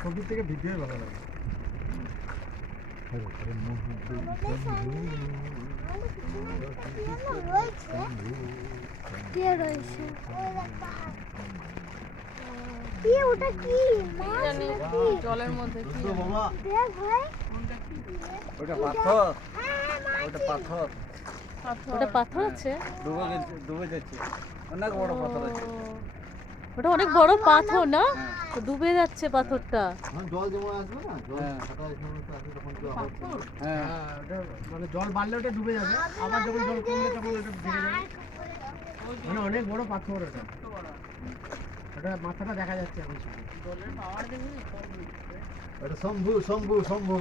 ছবির থেকে ভিডিওই ভালো লাগে। জলের মধ্যে কি দেখ ওটা পাথর। হ্যাঁ ওটা পাথর। ওটা পাথর আছে? ডুবে যাচ্ছে। অনেক বড় পাথর আছে। ওটা অনেক বড় পাথর না? ডুবে যাচ্ছে পাথরটা। জল যেমন আসবে না জল হ্যাঁ। তখন তো আবার হ্যাঁ। ওটা মানে জল বাড়লে ওটা ডুবে যাবে আবার যখন জল কমবে তখন ওটা ধীরে যাবে। মানে অনেক বড় পাথর ওটা ওটা মাথাটা দেখা যাচ্ছে এখন শুধু। এটা শম্ভু শম্ভু শম্ভু।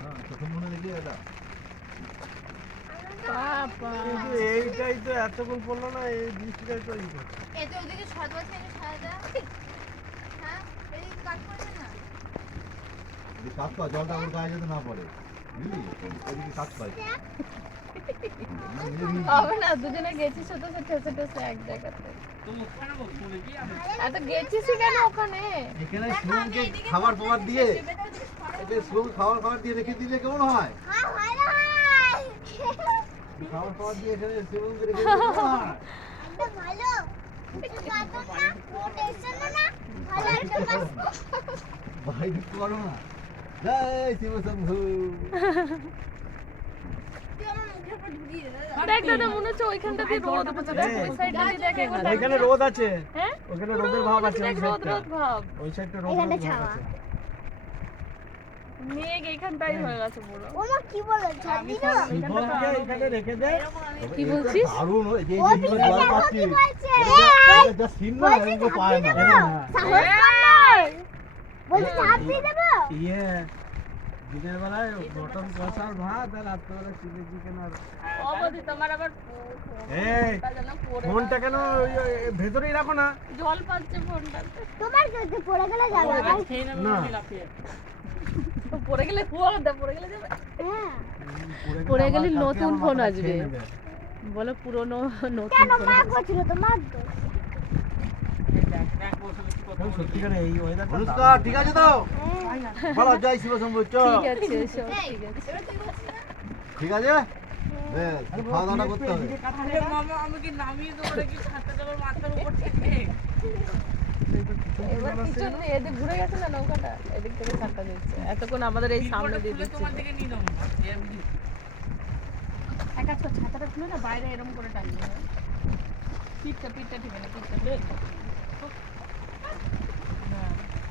হ্যাঁ প্রথম মনে দেখি এটা? কিন্তু এইটাই তো এতক্ষণ পড়ল না এই বৃষ্টিটাই তো ই করছে। এতে ওদিকে সাদা থেকে সাদা হ্যাঁ এদিকে কাট করবে না এই কাজ জলটা ওর গায়ে যাতে না পড়ে। বুঝলি? এদিকে কাজ পাই হবে না দুজনে গেছিস তো সে ঠেসে ঠেসে এক জায়গাতে। এত গেছিস কেন ওখানে? এখানে শুভমকে খাবার ফাবার দিয়ে এটা শুভম খাবার ফাবার দিয়ে রেখে দিলে কেমন হয়? হ্যাঁ খাবার দিয়ে এখানে শুভমকে রেখে দিলে কেমন হয়? এটা ভালো। না রোটেশন না ভালো একটা কাজ ভাই ঢুকতে না। জয় শিব শম্ভু তুই আমার মুখের উপর ঢুকিয়ে দে দেখ দাদা মনে হচ্ছে ওইখানটাতে রোদ ওই সাইডটা দেখ এখানে রোদ আছে। হ্যাঁ? ওইখানে রোদের ভাব আছে দেখ রোদ রোদ ভাব। ওই সাইডটা রোদ এখানে ছাওয়া। মেঘ এখানটাই হয়ে গেছে পুরো। ওমা কি বলে ছাড়বি না শুভমকে এখানে রেখে দে। কি বলছিস? দারুণ ওই যে ও এই যে পিছনে জল পাচ্ছি। এটা সিন না বলছি এরকম পায় না সাহস! বলছি চাপ দিয়ে দেবো ইয়ে দিনের বেলায় মটন কষার ভাত আর রাত্রেবেলায় চিলি চিকেন আর তোমার আবার এই ফোনটা ফোনটা কেন ভেতরেই রাখো না। জল পাচ্ছে ফোনটাতে তোমার যদি পড়ে গেলে যাবে না। পড়ে গেলে পড়ে দে পড়ে গেলে যাবে। হ্যাঁ। পড়ে গেলে নতুন ফোন আসবে। বলো পুরনো নতুন কেন ফোন মা করছিল তো মার ঠিক আছে তো? জয় শিব আছে এবার পিছন এদিক ঘুরে গেছে না নৌকাটা? এদিক থেকে দিচ্ছে। এতক্ষণ আমাদের এই সামনে দিয়ে দিচ্ছে। এক কাজ কর ছাতাটা খুলে না? বাইরে এরকম করে হ্যাঁ? পিঠটা পিঠটা ঠিক আছে পিঠটা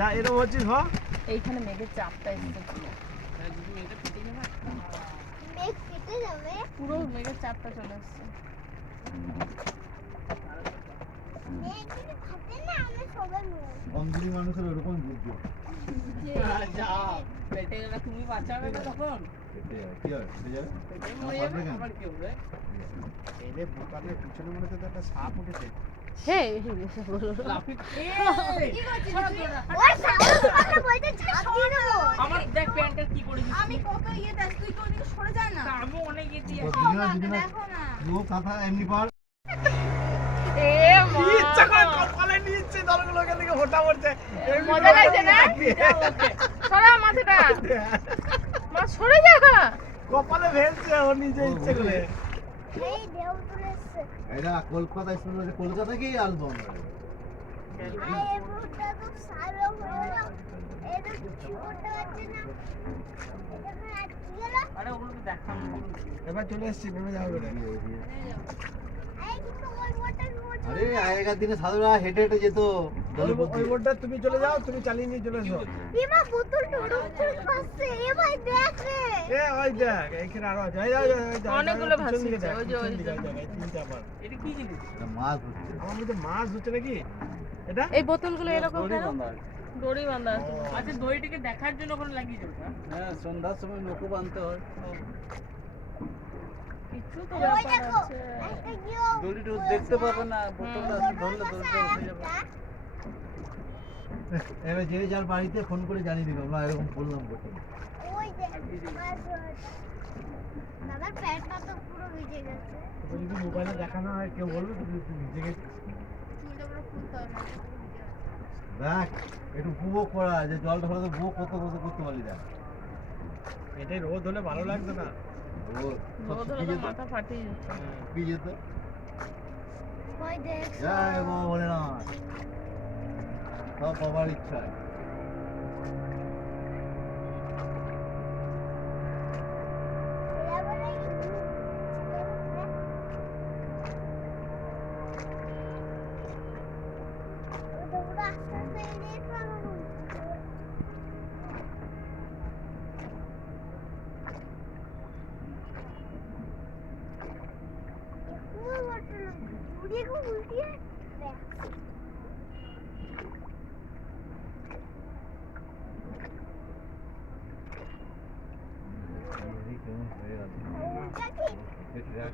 যা এরকম হচ্ছিস হ? এইখানে মেঘের চাপটা এসেছে। পুরো। মেঘ কেটে যাবে। পুরো মেঘের চাপটা চলে এসছে। কমজোরি মানুষের ওরকম বুদ্ধি। পেটে গেলে তুমি বাঁচাবে না তখন। কেটে যাবে। কি হবে? কেটে যাবে? পারবে কেন? এই যে দোকানের পিছনে মনে হচ্ছে একটা সাপ উঠেছে। কপালে ভেলছে ও নিজে ইচ্ছে করে। এরা কলকাতা শুনলো যে কলকাতা তো দেখাম এবার চলে এসছি নেমে মোটর আরে আগেকার দিনে সাধুরা হেঁটে হেঁটে যেত। ওই- ওই বোর্ডটা তুমি চলে যাও তুমি চালিয়ে নিয়ে চলে এসো। এমা বোতল টুরুম করে এ ভাই দেখ রে। এ ওই দেখ এইখানে আরও আছে। এই যাও, যাও, যাও, যাও, অনেকগুলো যাও, পিছন দিকে ভাসছে, ওই যে, ওই যে। ওই দেখ, এই তিনটা আবার। এটা কি জিনিস? মাছ হচ্ছে। আমার মধ্যে মাছ হচ্ছে নাকি? এটা? এই বোতলগুলো এরকম দড়ি কেন? আছে। দড়ি বাঁধা। আছে আচ্ছা দইটাকে দেখার জন্য ওখানে লাগিয়ে দেবো হ্যাঁ সন্ধ্যার সময় নৌকো বাঁধতে হয়। কিছু তো ব্যাপার আছে। দড়িটা দেখতে পাবে না বোতলটা ধরলে দড়িটা উঠে যাবে এবার যে যার বাড়িতে ফোন করে জানিয়ে দিল আমরা এরকম বললাম ওই যে মাছ ধরেছে। দাদার প্যান্টটা তো পুরো ভিজে গেছে। যদি মোবাইলে দেখানো হয় কেউ বলবে না, ভিজে দেখ একটু উপভোগ করা যে জল ঢালা তো উপভোগ কত কত করতে পারি দেখ। এটাই রোদ হলে ভালো লাগতো না। রোদ হলে মাথা ফাটিয়ে যেত। জয় বলে কি? ওটা পুরো আস্তে আস্তে এগিয়ে চলো। এখনও বটে না। উড়িয়ে গো, উল্টিয়ে দেখ। এই কেমন হয়ে গেল উল্টা ঠিক। একটু দেখ।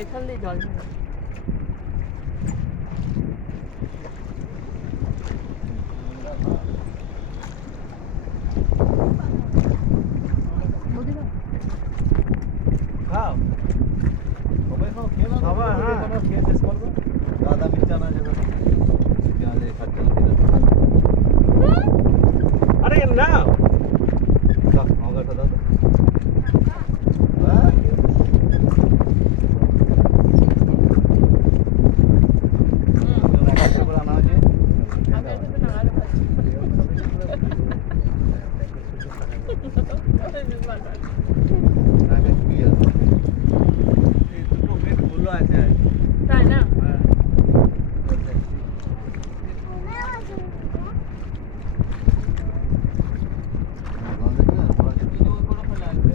এখান দিয়ে জল ঝরে। খাও সবাই খাও খেয়ে নাও সবাই, হ্যাঁ। তোমরা খেয়ে শেষ করব দাদা মির্চা না যেটা পেঁয়াজে খাচ্ছেন খেতে আরে না দাও আমাকে দাও তো। হ্যাঁ? হুম, এক একটা করে আনা আছে। আমি এটাতে নাড়াতে পারছি না। এক এক শুকিয়ে যাচ্ছে। এই দুটো পেট ফুলো আছে তাই না হ্যাঁ মনে আছে উল্টো? জল দেখবে না? জল আছে। দুটো করে ফেলে আছে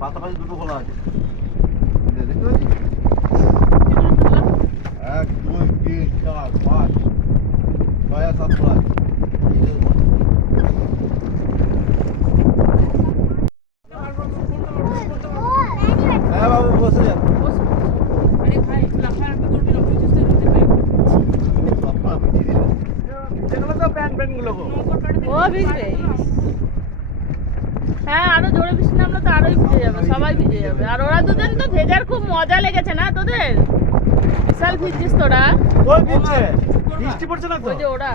পাশাপাশি দুটো খোলা আছে এই দেখতে পাচ্ছিস? এক দুই তিন চার পাঁচ এই যে বল। হ্যাঁ বাবু বসে যান আরে ভাই লাফালাফি করবি না বুঝছিস তো বাপ্পা দিলগুলো ও ভিজবে। হ্যাঁ আরও জোরে বৃষ্টি নামলে তো আরোই ভিজে যাবে সবাই ভিজে যাবে। আর ওরা দুজন তো ভেজার খুব মজা লেগেছে না তোদের? বিশাল ভিজছিস তোরা। বৃষ্টি পড়ছে না তো? ওই যে ওরা